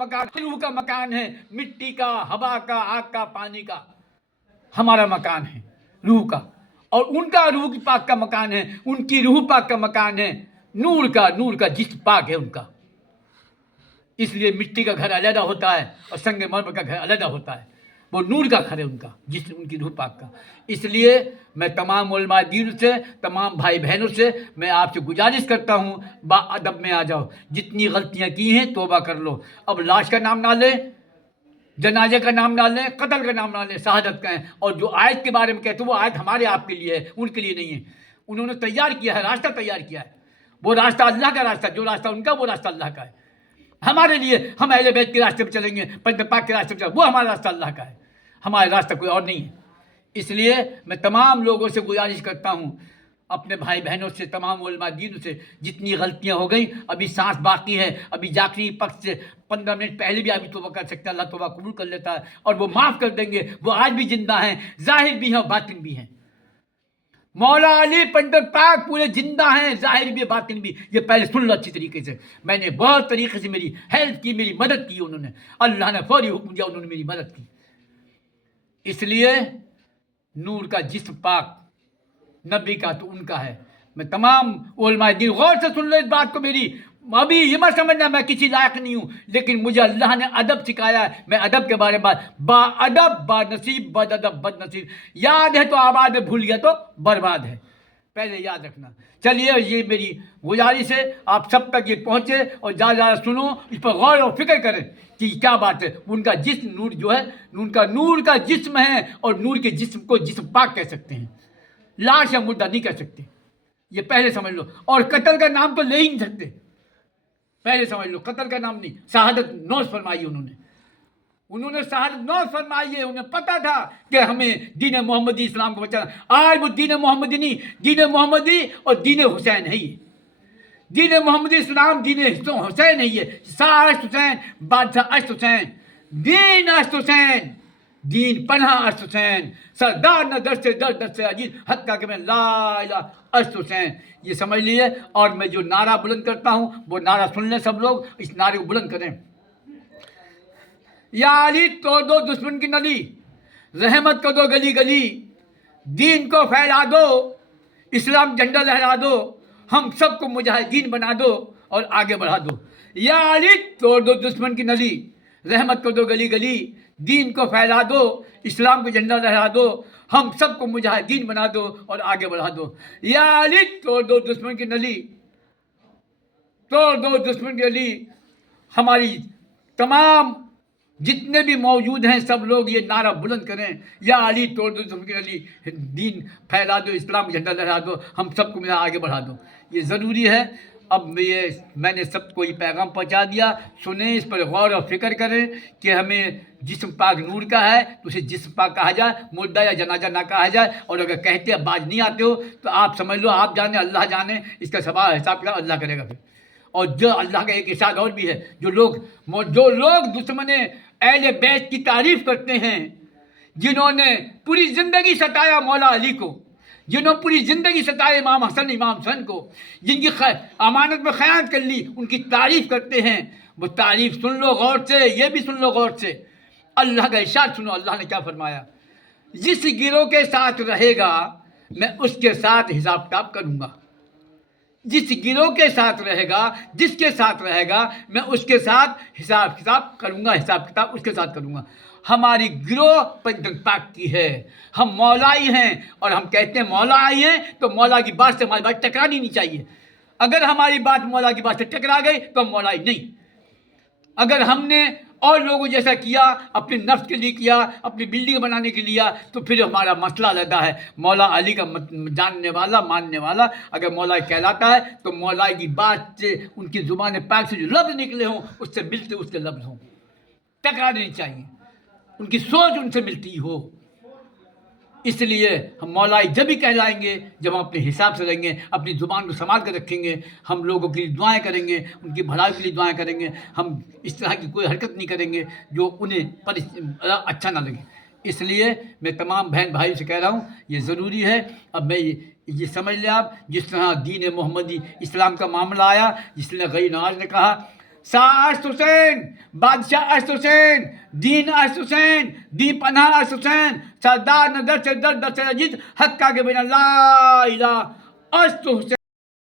मकान रूह का मकान है, मिट्टी का, हवा का, आग का, पानी का हमारा मकान है रूह का, और उनका रूह की पाक का मकान है, उनकी रूह पाक का मकान है, नूर का जिस्म पाक है उनका। इसलिए मिट्टी का घर अलग होता है और संगमरमर का घर अलग होता है। वो नूर का घर है उनका, जिसमें उनकी रूह पाक का। इसलिए मैं तमाम उलमा दीन से, तमाम भाई बहनों से मैं आपसे गुजारिश करता हूँ, बाअदब में आ जाओ। जितनी गलतियाँ की हैं तौबा कर लो। अब लाश का नाम ना लें, जनाजे का नाम ना लें, कत्ल का नाम ना लें, शहादत का है। और जो आयत के बारे में कहते हैं वो आयत हमारे आपके लिए है, उनके लिए नहीं है। उन्होंने तैयार किया है, रास्ता तैयार किया है। वो रास्ता अल्लाह का रास्ता, जो रास्ता उनका वो रास्ता अल्लाह का है। हमारे लिए हम अहले बैत के रास्ते पर चलेंगे, पंथ पाक के रास्ते पर चलेंगे, वो हमारा रास्ता अल्लाह का है, हमारा रास्ता कोई और नहीं है। इसलिए मैं तमाम लोगों से गुजारिश करता हूँ, अपने भाई बहनों से, तमाम उलमा दीन से, जितनी गलतियाँ हो गई, अभी सांस बाकी है, अभी जाकरी पक्ष से 15 मिनट पहले भी अभी तौबा कर सकते हैं, अल्लाह तौबा कबूल कर लेता है और वो माफ़ कर देंगे। वो आज भी जिंदा हैं, ज़ाहिर भी हैं और बातिन भी हैं। मौला अली पंडित पाक पूरे जिंदा हैं, ज़ाहिर भी बातिन भी। ये पहले सुन लो अच्छी तरीके से। मैंने बहुत तरीके से मेरी हेल्प की, मेरी मदद की उन्होंने, अल्लाह ने फौरी हुक्म दिया, उन्होंने मेरी मदद की। इसलिए नूर का जिस्म पाक नबी का तो उनका है। मैं तमाम उलमा दीन गौर से सुन लो इस बात को मेरी। अभी ये मत समझना मैं किसी लायक नहीं हूँ, लेकिन मुझे अल्लाह ने अदब सिखाया है। मैं अदब के बारे में बाअदब बानसीब, बदअदब बदनसीब। याद है तो आबाद है, भूल गया तो बर्बाद है, पहले याद रखना। चलिए, ये मेरी गुजारिश है, आप सब तक ये पहुँचे और ज़्यादा सुनो, इस पर गौर और फिक्र करें कि क्या बात है। उनका जिस्म नूर जो है, उनका नूर का जिस्म है, और नूर के जिस्म को जिस्म पाक कह सकते हैं, लाश या मुर्दा नहीं कह सकते। ये पहले समझ लो। और कत्ल का नाम तो ले ही नहीं सकते, पहले समझ लो, कत्ल का नाम नहीं। शहादत नौश फरमाई उन्होंने शहादत नौश फरमाई है। उन्हें पता था कि हमें दीन मोहम्मदी इस्लाम को बचाना। आज वो दीन मोहम्मदी नहीं, दीन मोहम्मदी और दीन हुसैन है। ये दीन मोहम्मदी इस्लाम दीन हुसैन है। ये शाह अश्त हुसैन, बादशाह अश्त हुसैन, दीन अश्त हुसैन, दीन पन्हा अश्त हुसैन, सरदार न दर से दर, दर से अजीज, हत्ता कि मैं ला इलाहा अश्त हुसैन। ये समझ लिए। और मैं जो नारा बुलंद करता हूँ वो नारा सुन लें सब लोग, इस नारे को बुलंद करें। या अली तोड़ दो दुश्मन की नली, रहमत कर दो गली गली, दीन को फैला दो, इस्लाम झंडा लहरा दो, हम सबको मुजाहिदीन बना दो और आगे बढ़ा दो। या अली तोड़ दो दुश्मन की नली, रहमत कर दो गली गली, दीन को फैला दो, इस्लाम को झंडा लहरा दो, हम सबको मुजाहिदीन बना दो और आगे बढ़ा दो। या अली तोड़ दो दुश्मन की नली, तोड़ दो दुश्मन की नली। हमारी तमाम जितने भी मौजूद हैं सब लोग ये नारा बुलंद करें, या अली तोड़ दो दुश्मन की नली, दीन फैला दो, इस्लाम का झंडा लहरा दो, हम सबको मेरा आगे बढ़ा दो। ये ज़रूरी है। अब ये मैंने सबको ये पैगाम पहुंचा दिया, सुने, इस पर गौर और फिक्र करें कि हमें जिस्म पाक नूर का है तो उसे जिस्म पाक कहा जाए, मुर्दा या जनाजा ना कहा जाए। और अगर कहते हैं बाज नहीं आते हो तो आप समझ लो, आप जाने अल्लाह जाने, इसका सवाल हिसाब का अल्लाह करेगा फिर। और जो अल्लाह का एक इरशाद और भी है, जो लोग दुश्मन अहले बैत की तारीफ करते हैं, जिन्होंने पूरी ज़िंदगी सताया मौला अली को, जिन्होंने पूरी ज़िंदगी सताया इमाम हसन, इमाम हुसैन को, जिनकी अमानत में खयानत कर ली, उनकी तारीफ़ करते हैं। वो तारीफ़ सुन लो गौर से, ये भी सुन लो गौर से। अल्लाह का इरशाद सुनो, अल्लाह ने क्या फरमाया, जिस गिरोह के साथ रहेगा मैं उसके साथ हिसाब किताब करूँगा। जिस गिरोह के साथ रहेगा, जिसके साथ रहेगा मैं उसके साथ हिसाब किताब करूँगा, हिसाब किताब उसके साथ करूँगा। हमारी गिरोह पंथ पाक की है, हम मौलाई हैं, और हम कहते हैं मौला आई हैं तो मौला की बात से हमारी बात टकरानी नहीं चाहिए। अगर हमारी बात मौला की बात से टकरा गई तो हम मौलाई नहीं। अगर हमने और लोगों जैसा किया, अपने नफ्स के लिए किया, अपनी बिल्डिंग बनाने के लिए, तो फिर हमारा मसला लगा है। मौला अली का जानने वाला, मानने वाला अगर मौलाई कहलाता है तो मौलाई की बात से, उनकी ज़ुबान पाक से जो लफ्ज़ निकले हों उससे मिलते उसके लफ्ज़ हों, टकरा नहीं चाहिए, उनकी सोच उनसे मिलती हो। इसलिए हम मौलाई जब भी कहलाएंगे जब हम अपने हिसाब से रहेंगे, अपनी ज़ुबान को संभाल कर रखेंगे, हम लोगों के लिए दुआएं करेंगे, उनकी भलाई के लिए दुआएं करेंगे, हम इस तरह की कोई हरकत नहीं करेंगे जो उन्हें अच्छा ना लगे। इसलिए मैं तमाम बहन भाई से कह रहा हूँ, ये ज़रूरी है। अब मैं ये समझ लें आप, जिस तरह दीन मोहम्मदी इस्लाम का मामला आया, जिसने गई नवाज ने कहा शाह अरशद हुसैन, बादशाह अरशद हुसैन, दीन अरशद हुसैन, दी पनाह अरशद हुसैन, सरदार नदर से दर दर से अजीत हक्का के बिना ला इलाहा अरशद हुसैन।